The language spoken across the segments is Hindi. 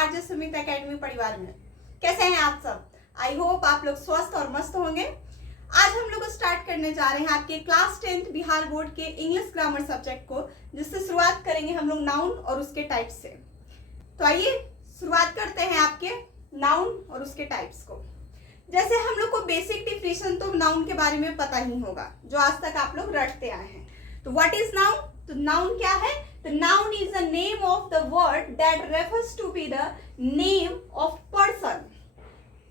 आरजे सुमित एकेडमी परिवार में। कैसे हैं आप सब? आई होप आप लोग स्वस्थ और मस्त होंगे। आज हम लोग स्टार्ट करने जा रहे हैं आपके क्लास 10th बिहार बोर्ड के इंग्लिश ग्रामर सब्जेक्ट को, जिससे शुरुआत करेंगे हम लोग नाउन और उसके टाइप्स से। तो आइए शुरुआत करते हैं आपके नाउन और उसके टाइप्स को। जैसे हम लोग को बेसिक डिफिनेशन तो नाउन के बारे में पता ही होगा, जो आज तक आप लोग रटते आए हैं। तो व्हाट इज नाउन? तो नाउन क्या है? The noun is the name of the word that refers to be the name of person,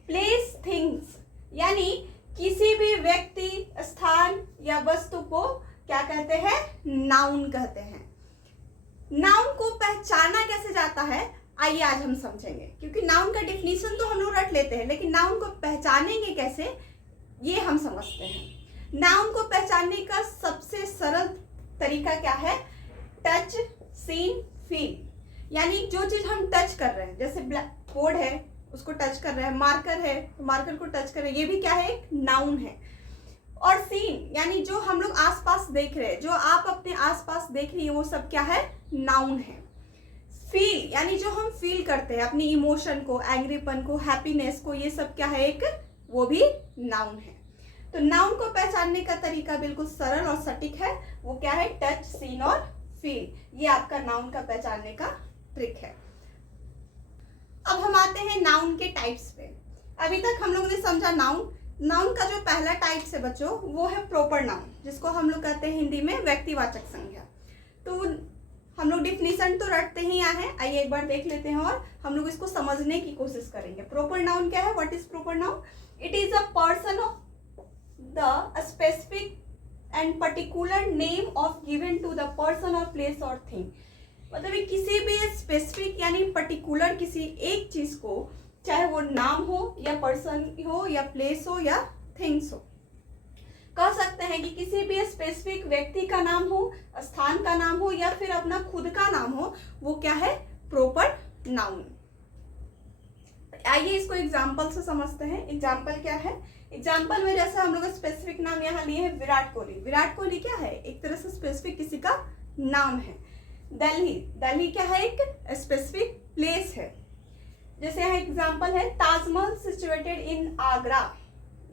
place, things। यानी किसी भी व्यक्ति, स्थान या वस्तु को क्या कहते हैं? नाउन कहते हैं। नाउन को पहचाना कैसे जाता है, आइए आज हम समझेंगे। क्योंकि नाउन का डिफिनीशन तो हम लोग रट लेते हैं, लेकिन नाउन को पहचानेंगे कैसे, ये हम समझते हैं। नाउन को पहचानने का सबसे सरल तरीका क्या है? Touch, seen, feel. यानी जो चीज हम टच कर रहे हैं, जैसे ब्लैक बोर्ड है उसको टच कर रहे हैं, मार्कर है तो मार्कर को टच कर रहे हैं, ये भी क्या है? एक नाउन है। और सीन यानी जो हम लोग आसपास देख रहे हैं, जो आप अपने आसपास देख रही है, वो सब क्या है? नाउन है। फील यानी जो हम फील करते हैं अपनी इमोशन को, एंग्रीपन को, हैप्पीनेस को, ये सब क्या है? एक वो भी नाउन है। तो नाउन को पहचानने का तरीका बिल्कुल सरल और सटीक है। वो क्या है? टच, सीन और फील। ये आपका नाउन का पहचानने का ट्रिक है। अब हम आते हैं नाउन के टाइप्स पे। अभी तक हम लोगों ने समझा नाउन। नाउन का जो पहला टाइप है बच्चों, वो है प्रॉपर नाउन, जिसको हम लोग कहते हैं हिंदी में व्यक्तिवाचक संज्ञा। तो हम लोग डिफिनीशन तो रटते ही आए हैं, आइए एक बार देख लेते हैं और हम लोग इसको समझने की कोशिश करेंगे। प्रॉपर नाउन क्या है? What is proper noun? It is a person of the specific and particular name of given to the person और प्लेस और थिंग। मतलब किसी भी स्पेसिफिक यानी पर्टिकुलर किसी एक चीज को, चाहे वो नाम हो या पर्सन हो या प्लेस हो या थिंग्स हो, कह सकते हैं कि किसी भी स्पेसिफिक व्यक्ति का नाम हो, स्थान का नाम हो या फिर अपना खुद का नाम हो, वो क्या है? Proper noun. आइए इसको एग्जाम्पल से समझते हैं। एग्जाम्पल क्या है? एग्जाम्पल में जैसे हम लोग स्पेसिफिक नाम यहाँ लिए हैं, विराट कोहली। विराट कोहली क्या है? एक तरह से स्पेसिफिक किसी का नाम है। दिल्ली, दिल्ली क्या है? एक स्पेसिफिक प्लेस है। जैसे यहाँ एग्जाम्पल है ताजमहल सिचुएटेड इन आगरा।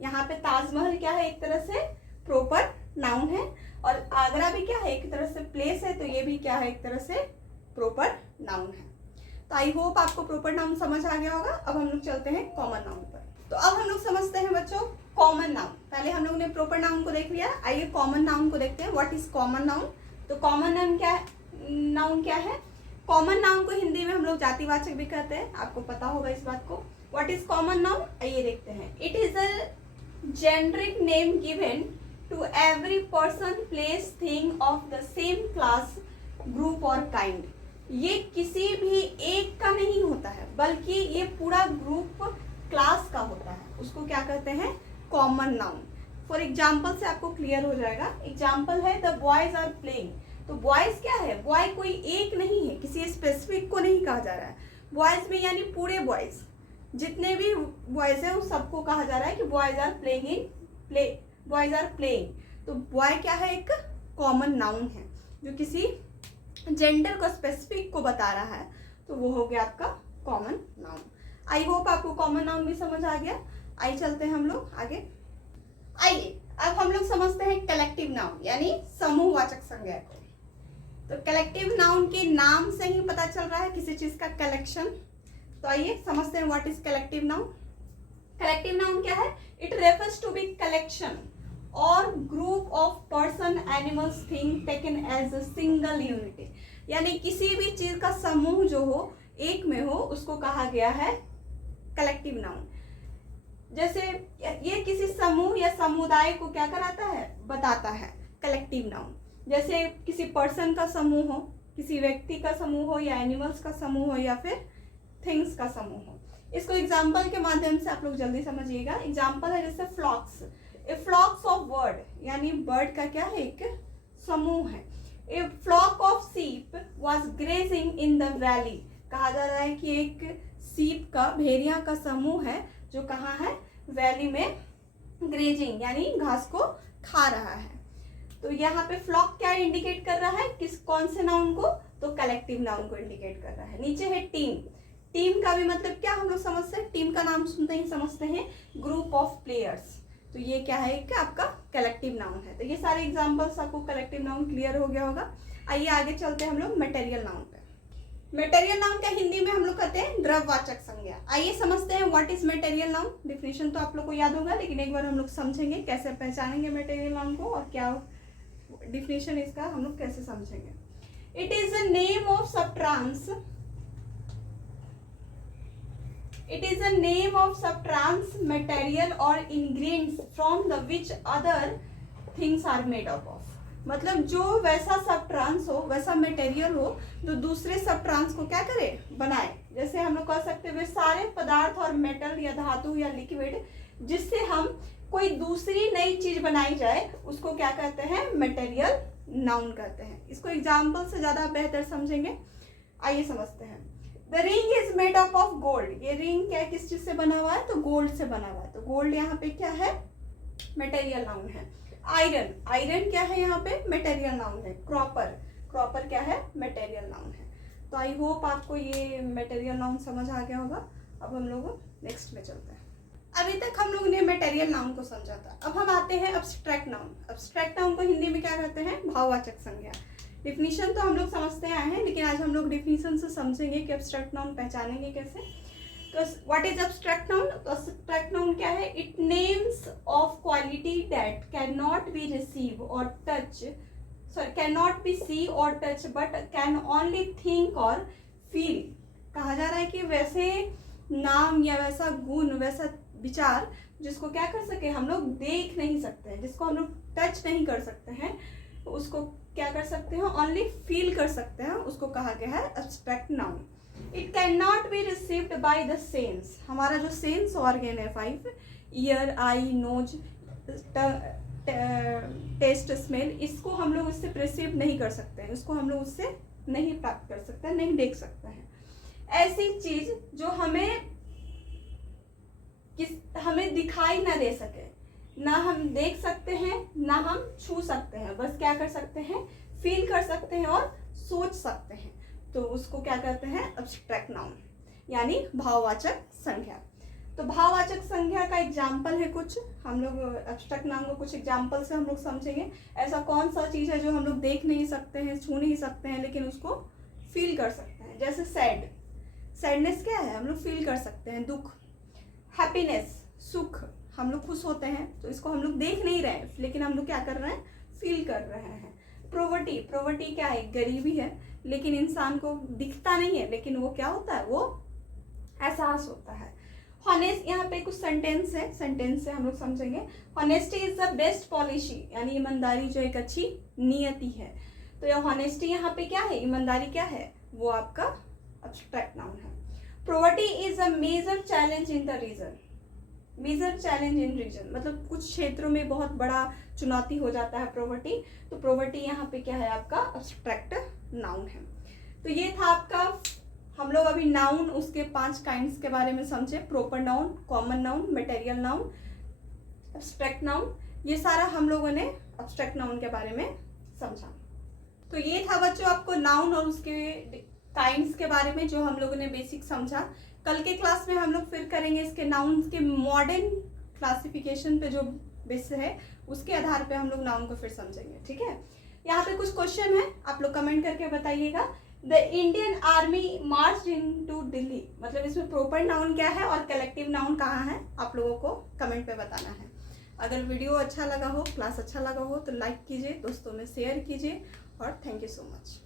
यहाँ पे ताजमहल क्या है? एक तरह से प्रॉपर नाउन है। और आगरा भी क्या है? एक तरह से प्लेस है, तो ये भी क्या है? एक तरह से प्रॉपर नाउन है। तो आई होप आपको प्रॉपर नाउन समझ आ गया होगा। अब हम लोग चलते हैं कॉमन नाउन पर। तो अब हम लोग समझते हैं बच्चों कॉमन नाउन। पहले हम लोग ने प्रॉपर नाउन को देख लिया, आइए कॉमन नाउन को देखते हैं। What is common noun? तो कॉमन नाउन क्या है? कॉमन नाउन को हिंदी में हम लोग जातिवाचक भी कहते हैं, आपको पता होगा इस बात को। What is common noun? आइए देखते हैं। It is a generic name given to every person, place, thing of the same class, group और काइंड। ये किसी भी एक का नहीं होता है, बल्कि ये पूरा ग्रुप, क्लास का होता है। उसको क्या कहते हैं? Common noun. फॉर एग्जाम्पल से आपको क्लियर हो जाएगा। एग्जाम्पल है द बॉयज आर प्लेइंग। तो बॉयज क्या है? बॉय कोई एक नहीं है, किसी स्पेसिफिक को नहीं कहा जा रहा है। बॉयज में यानी पूरे बॉयज, जितने भी बॉयज है उन सबको कहा जा रहा है कि boys are playing in play, boys are playing. तो बॉय क्या है? एक कॉमन नाउन है जो किसी जेंडर को, स्पेसिफिक को बता रहा है। तो वो हो गया आपका कॉमन नाउन। आई होप आपको कॉमन नाउन भी समझ आ गया। आइए चलते हैं हम लोग आगे। आइए अब हम लोग समझते हैं कलेक्टिव नाउन यानी समूहवाचक संज्ञा को। तो कलेक्टिव नाउन के नाम से ही पता चल रहा है किसी चीज का कलेक्शन। तो आइए समझते हैं what is collective noun. Collective noun क्या है? It refers to be collection और group of person, animals, thing taken as a single unity. यानी किसी भी चीज का समूह जो हो, एक में हो, उसको कहा गया है कलेक्टिव नाउन। जैसे ये किसी समूह या समुदाय को क्या कराता है? बताता है कलेक्टिव नाउन। जैसे किसी पर्सन का समूह हो, किसी व्यक्ति का समूह हो, या एनिमल्स का समूह हो, या फिर थिंग्स का समूह हो। इसको एग्जाम्पल के माध्यम से आप लोग जल्दी समझिएगा। एग्जाम्पल है जैसे flocks. A flocks of bird यानी बर्ड का क्या है? एक समूह है। A flock of sheep was grazing in the valley. कहा जा रहा है कि एक सीप का, भेड़िया का समूह है जो कहाँ है? वैली में ग्रेजिंग यानी घास को खा रहा है। तो यहाँ पे फ्लॉक क्या इंडिकेट कर रहा है? कौन से नाउन को? तो कलेक्टिव नाउन को इंडिकेट कर रहा है। नीचे है टीम। टीम का भी मतलब क्या हम लोग समझते हैं, टीम का नाम सुनते ही समझते हैं ग्रुप ऑफ प्लेयर्स। तो ये क्या है कि आपका कलेक्टिव नाउन है। तो ये सारे एग्जांपल्स आपको कलेक्टिव नाउन क्लियर हो गया होगा। आइए आगे चलते हैं हम लोग मटेरियल नाउन पे। मटेरियल नाउन का हिंदी में हम लोग कहते हैं द्रववाचक संज्ञा। आइए समझते हैं what is material noun. Definition तो आप लोग को याद होगा, लेकिन एक बार हम लोग समझेंगे कैसे पहचानेंगे मटेरियल नाउन को और क्या डिफिनेशन इसका हम लोग कैसे समझेंगे। It is a name of substance, it is a name of substance, material or ingredients from the which other things are made up of। मतलब जो वैसा सबस्टेंस हो, वैसा मटेरियल हो जो दूसरे सबस्टेंस को क्या करे, बनाए। जैसे हम लोग कह सकते हैं वे सारे पदार्थ और मेटल या धातु या लिक्विड जिससे हम कोई दूसरी नई चीज बनाई जाए उसको क्या कहते हैं, मटेरियल नाउन कहते हैं। इसको एग्जाम्पल से ज्यादा बेहतर समझेंगे। आइए समझते हैं। The ring is made up of gold. ये रिंग क्या किस चीज से बना हुआ है, तो गोल्ड से बना हुआ है। तो गोल्ड यहाँ पे क्या है, मटेरियल नाउन है। आयरन, आयरन क्या है यहाँ पे, मटेरियल नाउन है। कॉपर, कॉपर क्या है, मटेरियल नाउन है। तो आई होप आपको ये मटेरियल नाउन समझ आ गया होगा। अब हम लोग नेक्स्ट में चलते हैं। अभी तक हम लोग ने मटेरियल नाउन को समझा था। अब हम आते हैं अब्स्ट्रैक्ट नाउन। अब्स्ट्रैक्ट नाउन को हिंदी में क्या कहते हैं, भाववाचक संज्ञा। डिफिनीशन तो हम लोग समझते आए हैं, लेकिन आज हम लोग डिफिनीशन से समझेंगे कि अब्स्ट्रैक्ट नाउन पहचानेंगे कैसे। तो व्हाट इज अब्स्ट्रैक्ट नाउन। तो अब्स्ट्रैक्ट नाउन क्या है, it names of quality that can not be receive और touch, sorry can not be see और touch but can only think और फील। कहा जा रहा है कि वैसे नाम या वैसा गुण, वैसा विचार जिसको क्या कर सके, हम लोग देख नहीं सकते हैं, जिसको हम लोग टच नहीं कर सकते हैं, उसको क्या कर सकते हैं, ओनली फील कर सकते हैं, उसको कहा गया है abstract noun. It can not be received by the sense. हमारा जो सेंस ऑर्गन है 5, ईयर, आई, नोज, टेस्ट, स्मेल, इसको हम लोग उससे रिसीव नहीं कर सकते हैं, इसको हम लोग उससे नहीं प्राप्त कर सकते हैं, नहीं देख सकते हैं। ऐसी चीज जो हमें दिखाई ना दे सके, ना हम देख सकते हैं ना हम छू सकते हैं, बस क्या कर सकते हैं, फील कर सकते हैं और सोच सकते हैं, तो उसको क्या कहते हैं, अब्स्ट्रैक्ट नाउन, यानी भाववाचक संज्ञा। तो भाववाचक संज्ञा का एग्जाम्पल है कुछ, हम लोग अब्स्ट्रैक्ट नाउन को कुछ एग्जाम्पल से हम लोग समझेंगे। ऐसा कौन सा चीज़ है जो हम लोग देख नहीं सकते हैं, छू नहीं सकते हैं, लेकिन उसको फील कर सकते हैं। जैसे सैड, सैडनेस क्या है, हम लोग फील कर सकते हैं। दुख, हैप्पीनेस, सुख, हम लोग खुश होते हैं, तो इसको हम लोग देख नहीं रहे हैं, लेकिन हम लोग क्या कर रहे हैं, फील कर रहे हैं। प्रोवर्टी, प्रोवर्टी क्या है, गरीबी है, लेकिन इंसान को दिखता नहीं है, लेकिन वो क्या होता है, वो एहसास होता है। हॉनेस्ट, यहाँ पे कुछ सेंटेंस है, सेंटेंस से हम लोग समझेंगे। Honesty is the best policy, यानी ईमानदारी जो एक अच्छी नियति है। तो ये हॉनेस्टी यहाँ पे क्या है, ईमानदारी क्या है, वो आपका अब्स्ट्रैक्ट नाउन है। Poverty is a major challenge in the region, major challenge in region, मतलब कुछ क्षेत्रों में बहुत बड़ा चुनौती हो जाता है प्रोवर्टी, तो प्रोवर्टी यहाँ पे क्या है, आपका अब्स्ट्रैक्ट नाउन है। तो ये था आपका, हम लोग अभी नाउन, उसके 5 काइंड्स के बारे में समझे। Proper noun, common noun, material noun, abstract noun, ये सारा हम लोगों ने अब्स्ट्रैक्ट नाउन के बारे में समझा। तो ये था बच्चों आपको नाउन और उसके काइंड्स के बारे में जो हम लोगों ने बेसिक समझा। कल के क्लास में हम लोग फिर करेंगे इसके नाउन के मॉडर्न क्लासिफिकेशन पे जो बेस है, उसके आधार पे हम लोग नाउन को फिर समझेंगे, ठीक है। यहाँ पे कुछ क्वेश्चन है, आप लोग कमेंट करके बताइएगा। The Indian army march into Delhi, मतलब इसमें प्रॉपर नाउन क्या है और कलेक्टिव नाउन कहाँ है, आप लोगों को कमेंट पे बताना है। अगर वीडियो अच्छा लगा हो, क्लास अच्छा लगा हो, तो लाइक कीजिए, दोस्तों में शेयर कीजिए, और थैंक यू सो मच।